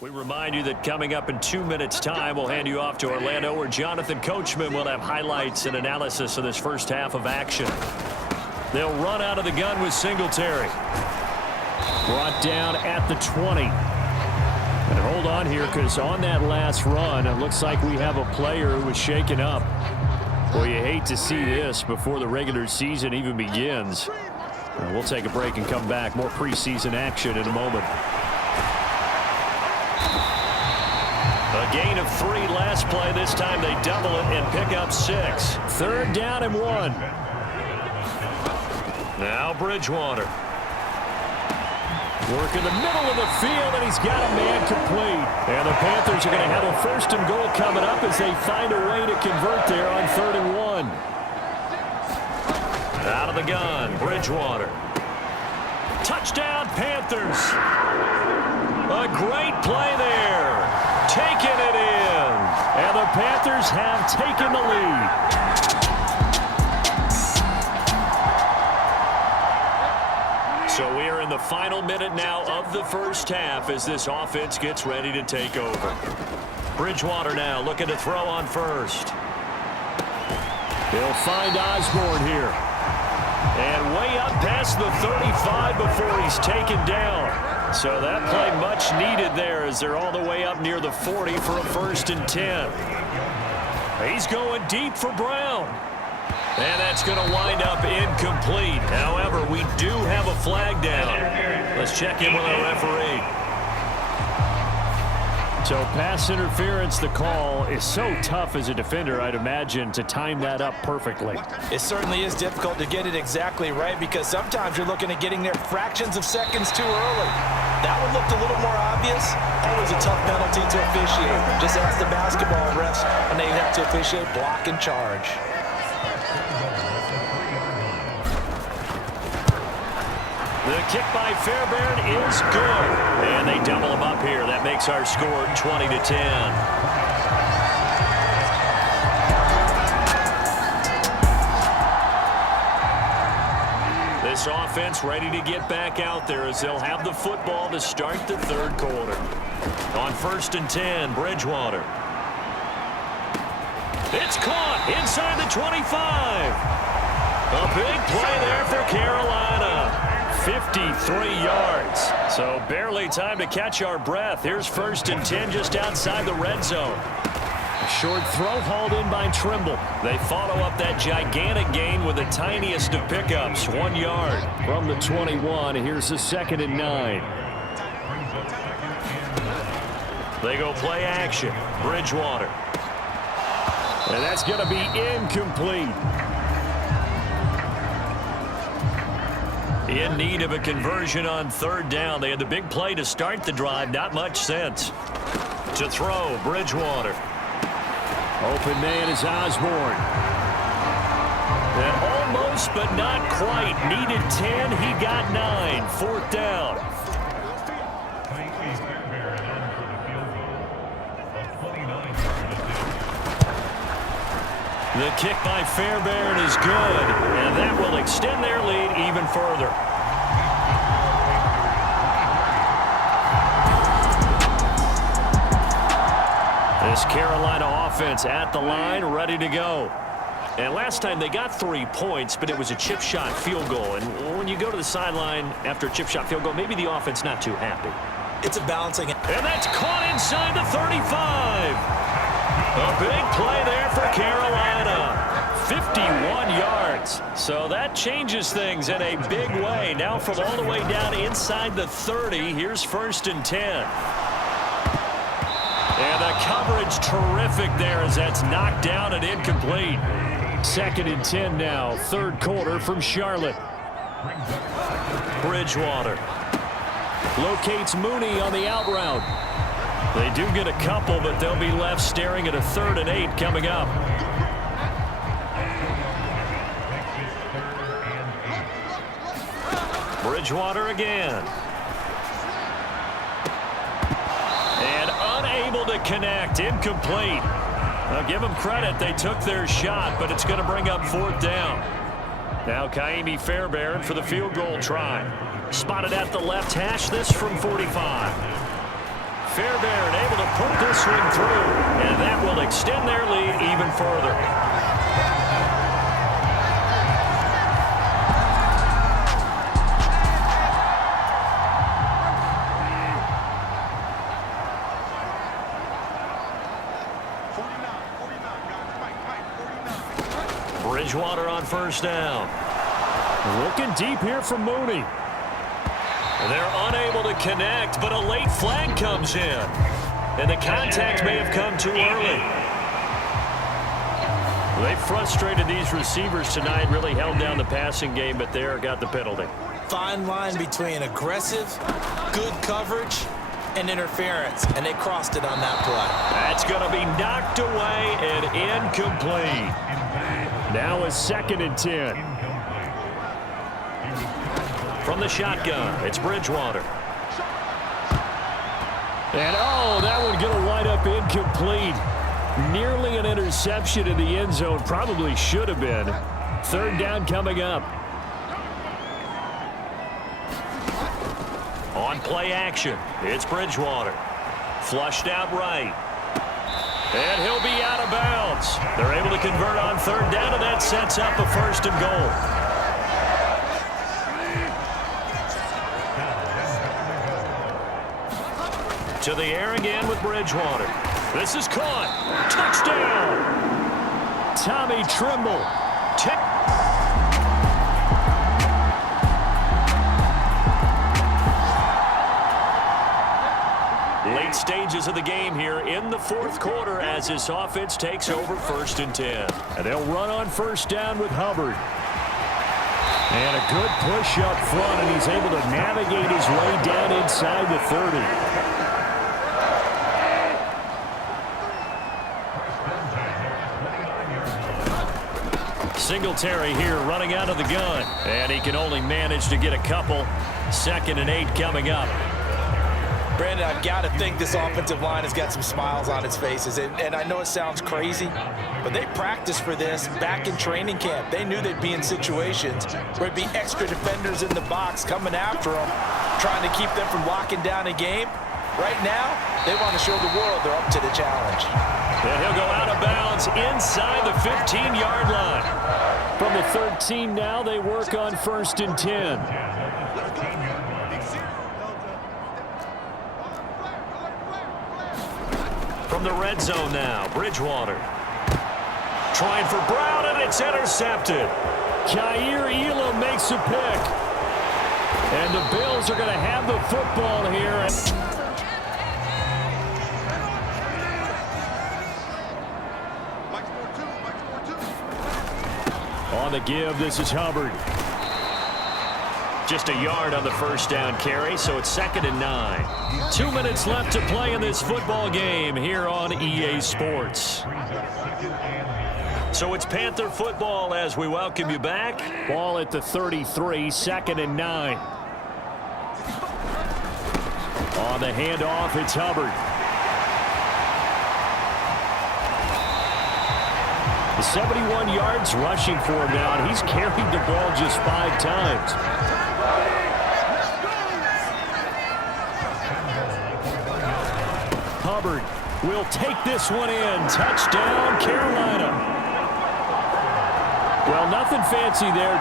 We remind you that coming up in 2 minutes' time, we'll hand you off to Orlando, where Jonathan Coachman will have highlights and analysis of this first half of action. They'll run out of the gun with Singletary. Brought down at the 20. And hold on here, because on that last run, it looks like we have a player who was shaken up. Well, you hate to see this before the regular season even begins. We'll take a break and come back. More preseason action in a moment. A gain of 3 last play. This time they double it and pick up 6. 3rd down and 1. Now Bridgewater. Work in the middle of the field, and he's got a man complete. And the Panthers are going to have a 1st and goal coming up as they find a way to convert there on 3rd and 1. Out of the gun, Bridgewater. Touchdown, Panthers. A great play there. Taking it in. And the Panthers have taken the lead. So we are in the final minute now of the first half as this offense gets ready to take over. Bridgewater now looking to throw on 1st. He'll find Osborne here. And way up past the 35 before he's taken down. So that play much needed there as they're all the way up near the 40 for a 1st and 10. He's going deep for Brown. And that's going to wind up incomplete. However, we do have a flag down. Let's check in with our referee. So pass interference, the call is so tough as a defender, I'd imagine, to time that up perfectly. It certainly is difficult to get it exactly right because sometimes you're looking at getting there fractions of seconds too early. That one looked a little more obvious. Always a tough penalty to officiate. Just ask the basketball refs when they have to officiate block and charge. The kick by Fairbairn is good. And they double him up here. That makes our score 20-10. This offense ready to get back out there as they'll have the football to start the 3rd quarter. On 1st and 10, Bridgewater. It's caught inside the 25. A big play there for Carolina. 53 yards. So barely time to catch our breath. Here's 1st and 10 just outside the red zone. Short throw hauled in by Trimble. They follow up that gigantic gain with the tiniest of pickups. 1 yard from the 21. Here's the 2nd and 9. They go play action. Bridgewater. And that's going to be incomplete. In need of a conversion on 3rd down. They had the big play to start the drive. Not much sense. To throw, Bridgewater. Open man is Osborne. And almost, but not quite. Needed 10. He got 9. 4th down. The kick by Fairbairn is good, and that will extend their lead even further. This Carolina offense at the line, ready to go. And last time they got 3 points, but it was a chip shot field goal. And when you go to the sideline after a chip shot field goal, maybe the offense not too happy. It's a balancing. And that's caught inside the 35. A big play there for Carolina. 51 yards. So that changes things in a big way. Now from all the way down inside the 30, here's 1st and 10. And the coverage terrific there as that's knocked down and incomplete. 2nd and 10 now, 3rd quarter from Charlotte. Bridgewater locates Mooney on the out route. They do get a couple, but they'll be left staring at a 3rd and 8 coming up. Bridgewater again. And unable to connect. Incomplete. I'll give them credit. They took their shot, but it's going to bring up 4th down. Now Kaimi Fairbairn for the field goal try. Spotted at the left hash. This from 45. Fairbairn able to put this one through, and that will extend their lead even further. Bridgewater on first down. Looking deep here from Mooney. They're unable to connect, but a late flag comes in. And the contact may have come too early. They frustrated these receivers tonight, really held down the passing game, but there got the penalty. Fine line between aggressive, good coverage, and interference, and they crossed it on that play. That's going to be knocked away and incomplete. Now a 2nd and 10. From the shotgun, it's Bridgewater. And, oh, that one going to wind up incomplete. Nearly an interception in the end zone. Probably should have been. 3rd down coming up. On play action, it's Bridgewater. Flushed out right. And he'll be out of bounds. They're able to convert on 3rd down, and that sets up a 1st and goal. To the air again with Bridgewater. This is caught. Touchdown. Tommy Trimble. Late stages of the game here in the 4th quarter as this offense takes over 1st and 10. And they'll run on 1st down with Hubbard. And a good push up front, and he's able to navigate his way down inside the 30. Singletary here running out of the gun. And he can only manage to get a couple. 2nd and 8 coming up. Brandon, I've got to think this offensive line has got some smiles on its faces. And I know it sounds crazy, but they practiced for this back in training camp. They knew they'd be in situations where it'd be extra defenders in the box coming after them, trying to keep them from locking down a game. Right now, they want to show the world they're up to the challenge. And he'll go out of bounds inside the 15-yard line. From the 13 now, they work on 1st and 10. From the red zone now, Bridgewater. Trying for Brown, and it's intercepted. Kaiir Elam makes a pick. And the Bills are going to have the football here. On the give, this is Hubbard. Just a yard on the 1st down carry, so it's 2nd and 9. 2 minutes left to play in this football game here on EA Sports. So it's Panther football as we welcome you back. Ball at the 33, 2nd and 9. On the handoff, it's Hubbard. The 71 yards rushing for him now, and he's carried the ball just 5 times. Hubbard will take this one in. Touchdown, Carolina. Well, nothing fancy there.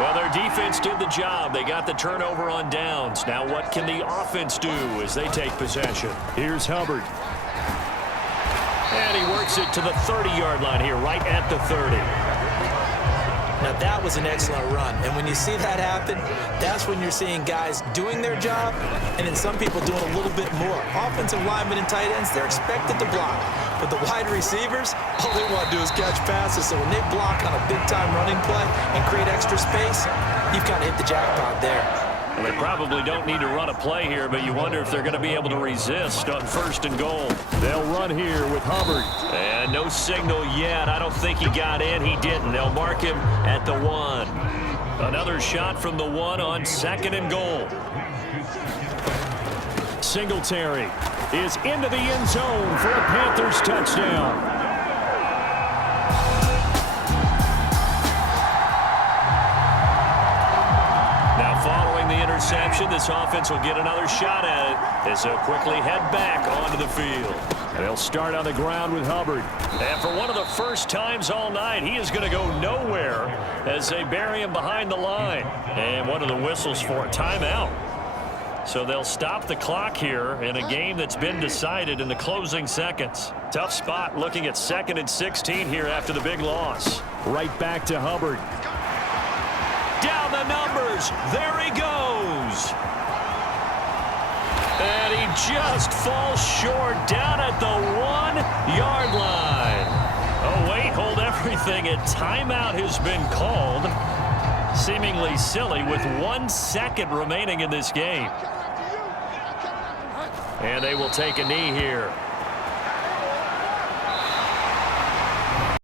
Well, their defense did the job. They got the turnover on downs. Now what can the offense do as they take possession? Here's Hubbard. And he works it to the 30-yard line here, right at the 30. Now, that was an excellent run. And when you see that happen, that's when you're seeing guys doing their job and then some people doing a little bit more. Offensive linemen and tight ends, they're expected to block. But the wide receivers, all they want to do is catch passes. So when they block on a big-time running play and create extra space, you've kind of hit the jackpot there. Well, they probably don't need to run a play here, but you wonder if they're going to be able to resist on 1st and goal. They'll run here with Hubbard. And no signal yet. I don't think he got in. He didn't. They'll mark him at the 1. Another shot from the 1 on 2nd and goal. Singletary is into the end zone for a Panthers touchdown. interception. This offense will get another shot at it as they'll quickly head back onto the field. They'll start on the ground with Hubbard. And for one of the first times all night, he is going to go nowhere as they bury him behind the line. And one of the whistles for a timeout. So they'll stop the clock here in a game that's been decided in the closing seconds. Tough spot looking at 2nd and 16 here after the big loss. Right back to Hubbard. Down the numbers. There he goes. And he just falls short down at the 1-yard line. Oh, wait, hold everything. A timeout has been called. Seemingly silly with 1 second remaining in this game. And they will take a knee here.